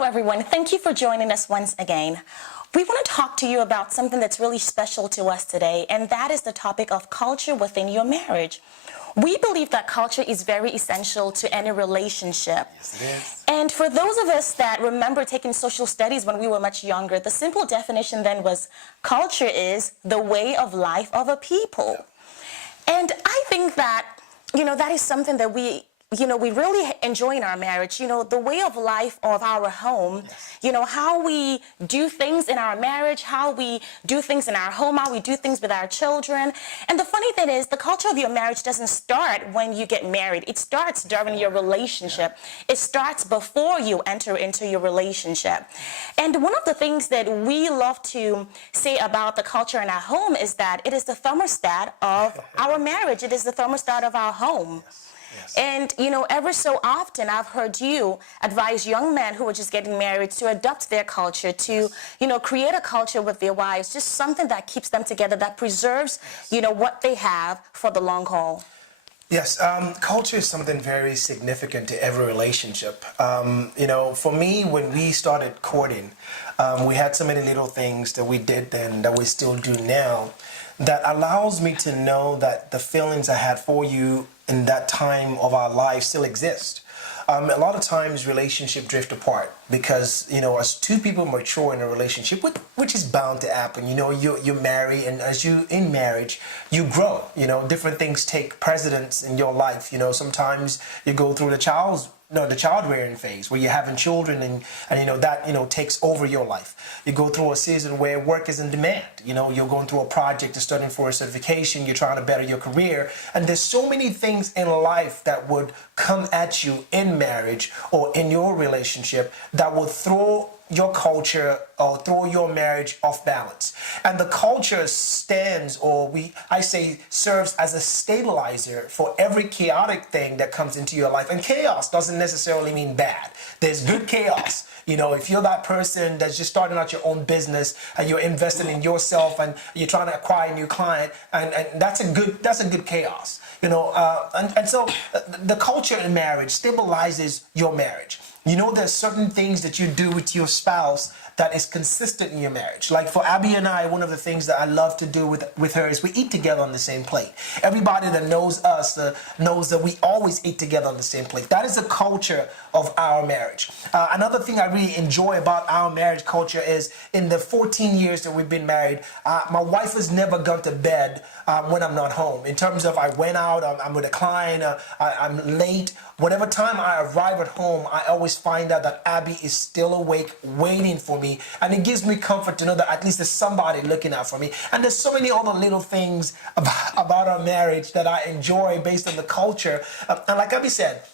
Hello, everyone. Thank you for joining us once again. We want to talk to you about something that's really special to us today, and that is the topic of culture within your marriage. We believe that culture is very essential to any relationship. Yes, it is. And for those of us that remember taking social studies when we were much younger, the simple definition then was culture is the way of life of a people. And I think that, that is something that we really enjoy in our marriage, the way of life of our home, how we do things in our marriage, how we do things in our home, how we do things with our children. And the funny thing is, the culture of your marriage doesn't start when you get married. It starts during your relationship. It starts before you enter into your relationship. And one of the things that we love to say about the culture in our home is that it is the thermostat of our marriage. It is the thermostat of our home. Yes. And, ever so often I've heard you advise young men who are just getting married to adopt their culture, to, create a culture with their wives, just something that keeps them together, that preserves, what they have for the long haul. Yes, culture is something very significant to every relationship. For me, when we started courting, we had so many little things that we did then that we still do now that allows me to know that the feelings I had for you in that time of our life still exist. A lot of times relationships drift apart because, as two people mature in a relationship, which is bound to happen, you marry, and as you in marriage, you grow, different things take precedence in your life. Sometimes you go through the child rearing phase where you're having children and that takes over your life. You go through a season where work is in demand. You're going through a project, you're studying for a certification, you're trying to better your career, and there's so many things in life that would come at you in marriage or in your relationship that will throw your culture or throw your marriage off balance. And the culture stands, serves as a stabilizer for every chaotic thing that comes into your life. And chaos doesn't necessarily mean bad. There's good chaos. If you're that person that's just starting out your own business and you're investing in yourself and you're trying to acquire a new client, and that's a good chaos. And so the culture in marriage stabilizes your marriage. There's certain things that you do with your spouse that is consistent in your marriage. Like for Abby and I, one of the things that I love to do with her is we eat together on the same plate. Everybody that knows us knows that we always eat together on the same plate. That is the culture of our marriage. Another thing I really enjoy about our marriage culture is in the 14 years that we've been married, my wife has never gone to bed when I'm not home. In terms of I went out, I'm with a client, I'm late. Whatever time I arrive at home, I always find out that Abby is still awake, waiting for me. And it gives me comfort to know that at least there's somebody looking out for me. And there's so many other little things about our marriage that I enjoy based on the culture. And like Abby said,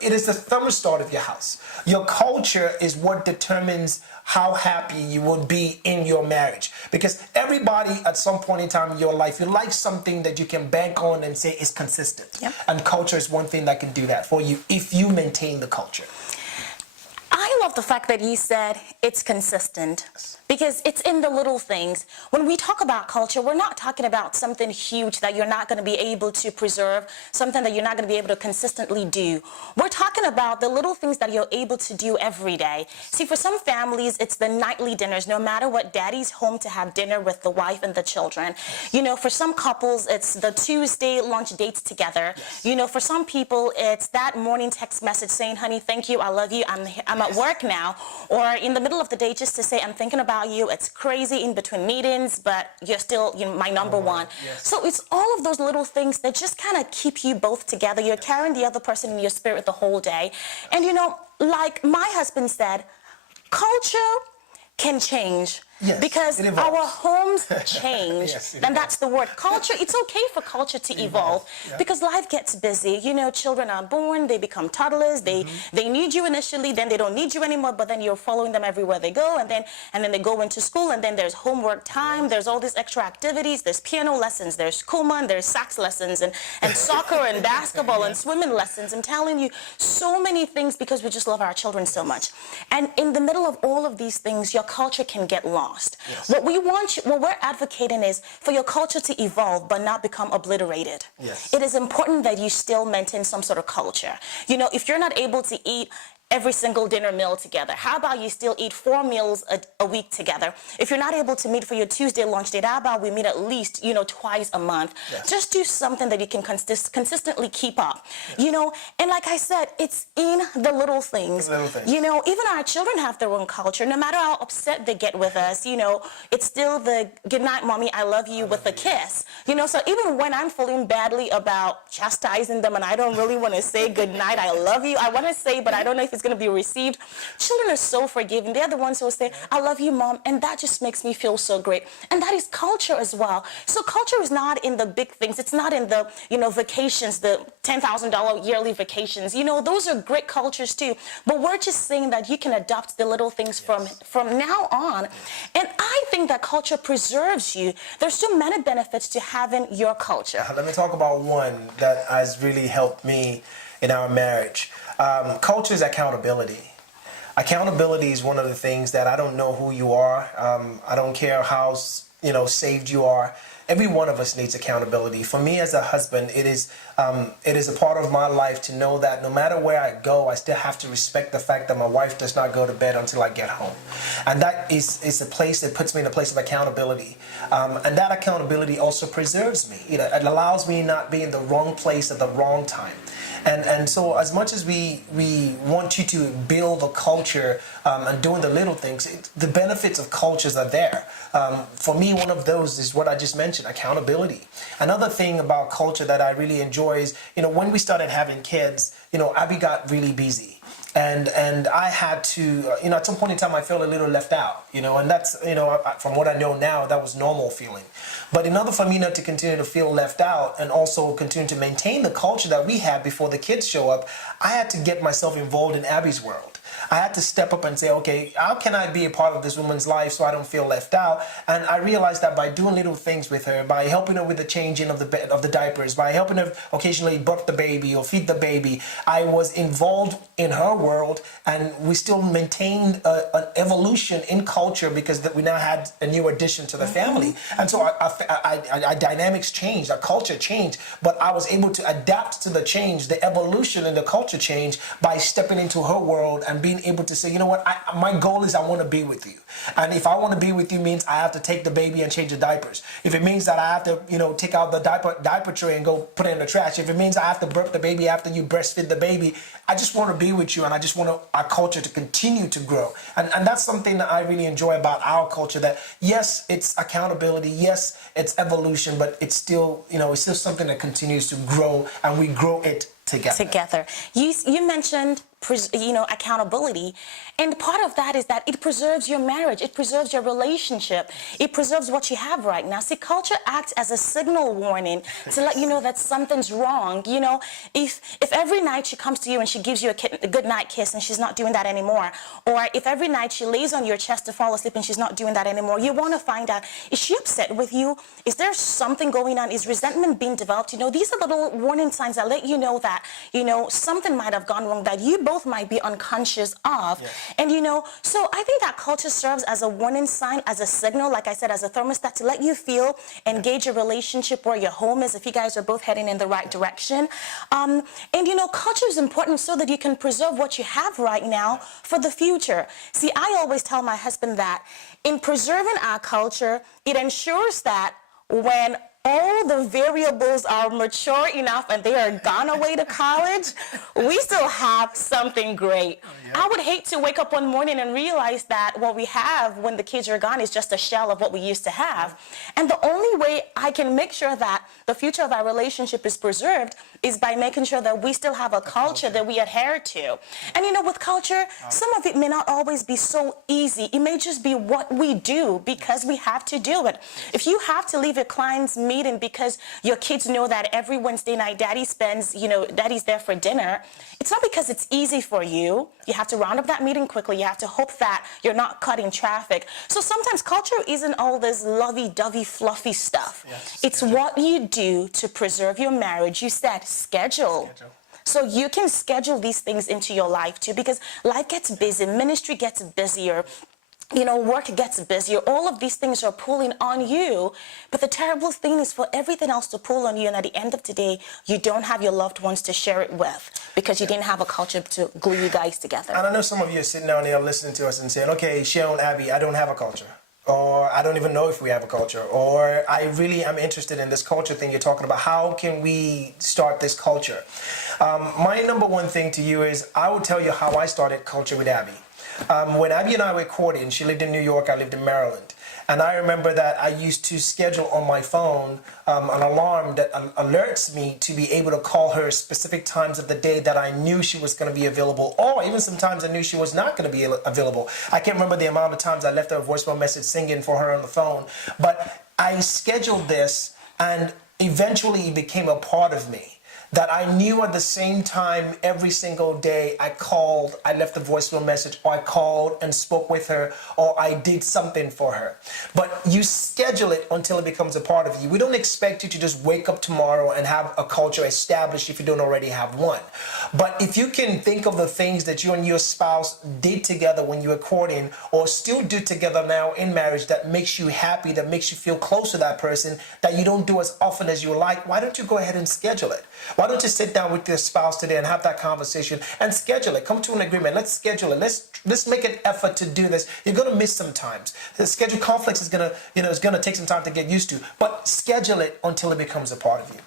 it is the thermostat of your house. Your culture is what determines how happy you will be in your marriage. Because everybody at some point in time in your life, you like something that you can bank on and say is consistent. Yep. And culture is one thing that can do that for you if you maintain the culture. I love the fact that you said it's consistent, because it's in the little things. When we talk about culture, we're not talking about something huge that you're not going to be able to preserve, something that you're not going to be able to consistently do. We're talking about the little things that you're able to do every day. See, for some families, it's the nightly dinners, no matter what, daddy's home to have dinner with the wife and the children. For some couples, it's the Tuesday lunch dates together. For some people, it's that morning text message saying, honey, thank you, I love you, I'm at work now. Or in the middle of the day, just to say, I'm thinking about you. It's crazy in between meetings, but you're still my number one. Yes. So it's all of those little things that just kind of keep you both together. You're carrying the other person in your spirit the whole day. And like my husband said, culture can change. Yes, because our homes change. Yes, and that's the word. Culture, it's okay for culture to evolve because life gets busy. Children are born, they become toddlers, they need you initially, then they don't need you anymore, but then you're following them everywhere they go, and then they go into school, and then there's homework time, there's all these extra activities, there's piano lessons, there's Kumon, there's sax lessons, and soccer and basketball and swimming lessons. I'm telling you, so many things because we just love our children so much. And in the middle of all of these things, your culture can get lost. Yes. What we're advocating is for your culture to evolve but not become obliterated. Yes. It is important that you still maintain some sort of culture. If you're not able to eat every single dinner meal together? How about you still eat 4 meals a week together? If you're not able to meet for your Tuesday lunch date, how about we meet at least, twice a month? Yes. Just do something that you can consistently keep up. Yes. And like I said, it's in the little things. Even our children have their own culture. No matter how upset they get with us, it's still the good night, mommy, I love you with a kiss. So even when I'm feeling badly about chastising them and I don't really want to say good night, I love you, I want to say, but I don't know if it's going to be received. Children are so forgiving. They're the ones who will say, I love you, mom, and that just makes me feel so great. And that is culture as well. So culture is not in the big things. It's not in the, vacations, the $10,000 yearly vacations. Those are great cultures too. But we're just saying that you can adopt the little things from now on. And I think that culture preserves you. There's so many benefits to having your culture. Let me talk about one that has really helped me in our marriage. Culture is accountability. Accountability is one of the things that I don't know who you are. I don't care how saved you are. Every one of us needs accountability. For me as a husband, it is a part of my life to know that no matter where I go, I still have to respect the fact that my wife does not go to bed until I get home. And that is a place that puts me in a place of accountability. And that accountability also preserves me. It allows me not be in the wrong place at the wrong time. And so as much as we want you to build a culture and doing the little things, the benefits of cultures are there. For me, one of those is what I just mentioned, accountability. Another thing about culture that I really enjoy is, when we started having kids, Abby got really busy. And I had to, at some point in time, I felt a little left out, and that's, from what I know now, that was normal feeling. But in order for me not to continue to feel left out and also continue to maintain the culture that we had before the kids show up, I had to get myself involved in Abby's world. I had to step up and say, okay, how can I be a part of this woman's life so I don't feel left out? And I realized that by doing little things with her, by helping her with the changing of the diapers, by helping her occasionally burp the baby or feed the baby, I was involved in her world, and we still maintained an evolution in culture because we now had a new addition to the family. And so our dynamics changed, our culture changed, but I was able to adapt to the change, the evolution and the culture change by stepping into her world and being able to say, you know what, my goal is I want to be with you. And if I want to be with you means I have to take the baby and change the diapers. If it means that I have to, take out the diaper tray and go put it in the trash. If it means I have to burp the baby after you breastfeed the baby, I just want to be with you, and I just want our culture to continue to grow. And that's something that I really enjoy about our culture, that yes, it's accountability, yes, it's evolution, but it's still, it's still something that continues to grow, and we grow it together. You mentioned accountability, and part of that is that it preserves your marriage, it preserves your relationship, it preserves what you have right now. See, culture acts as a signal warning to let you know that something's wrong. If every night she comes to you and she gives you a good night kiss and she's not doing that anymore, or if every night she lays on your chest to fall asleep and she's not doing that anymore, you want to find out, is she upset with you? Is there something going on? Is resentment being developed? These are little warning signs that let you know that something might have gone wrong, that you both might be unconscious of. Yes. And so I think that culture serves as a warning sign, as a signal, like I said, as a thermostat to let you feel and gauge your relationship, where your home is, if you guys are both heading in the right direction. And culture is important so that you can preserve what you have right now for the future. See, I always tell my husband that in preserving our culture, it ensures that when all the variables are mature enough and they are gone away to college, we still have something great. I would hate to wake up one morning and realize that what we have when the kids are gone is just a shell of what we used to have. And the only way I can make sure that the future of our relationship is preserved is by making sure that we still have a culture that we adhere to. And with culture, some of it may not always be so easy. It may just be what we do because we have to do it. If you have to leave your client's meeting because your kids know that every Wednesday night daddy's there for dinner, it's not because it's easy for you. You have to round up that meeting quickly. You have to hope that you're not cutting traffic. So sometimes culture isn't all this lovey-dovey, fluffy stuff. Yes, it's what you do to preserve your marriage. You said schedule. So you can schedule these things into your life too, because life gets busy, ministry gets busier. work gets busier. All of these things are pulling on you. But the terrible thing is for everything else to pull on you, and at the end of the day, you don't have your loved ones to share it with because you didn't have a culture to glue you guys together. And I know some of you are sitting down there listening to us and saying, okay, Sharon, Abby, I don't have a culture. Or I don't even know if we have a culture. Or I really am interested in this culture thing you're talking about. How can we start this culture? My number one thing to you is I will tell you how I started culture with Abby. When Abby and I were courting, she lived in New York, I lived in Maryland. And I remember that I used to schedule on my phone an alarm that alerts me to be able to call her specific times of the day that I knew she was going to be available, or even sometimes I knew she was not going to be available. I can't remember the amount of times I left her a voicemail message singing for her on the phone, but I scheduled this, and eventually it became a part of me. That I knew at the same time every single day I called, I left a voicemail message, or I called and spoke with her, or I did something for her. But you schedule it until it becomes a part of you. We don't expect you to just wake up tomorrow and have a culture established if you don't already have one. But if you can think of the things that you and your spouse did together when you were courting, or still do together now in marriage, that makes you happy, that makes you feel close to that person, that you don't do as often as you like, why don't you go ahead and schedule it? Why don't you sit down with your spouse today and have that conversation and schedule it? Come to an agreement. Let's schedule it. Let's make an effort to do this. You're going to miss some times. The schedule conflicts is going to take some time to get used to. But schedule it until it becomes a part of you.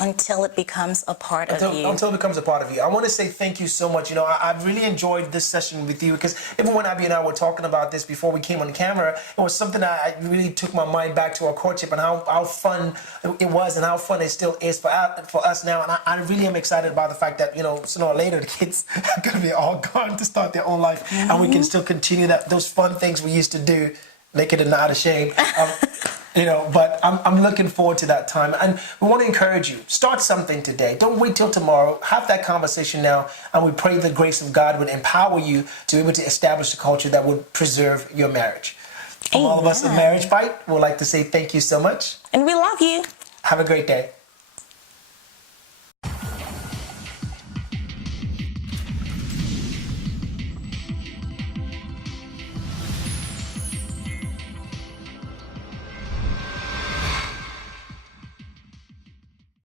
Until it becomes a part of you. Until it becomes a part of you. I want to say thank you so much. I've really enjoyed this session with you, because even when Abby and I were talking about this before we came on camera, it was something that I really took my mind back to our courtship and how fun it was and how fun it still is for us now. And I really am excited about the fact that, sooner or later the kids are going to be all gone to start their own life, and we can still continue those fun things we used to do, naked and not ashamed. But I'm looking forward to that time. And we want to encourage you, start something today. Don't wait till tomorrow. Have that conversation now. And we pray the grace of God would empower you to be able to establish a culture that would preserve your marriage. From all of us at Marriage Byte, we'd like to say thank you so much. And we love you. Have a great day.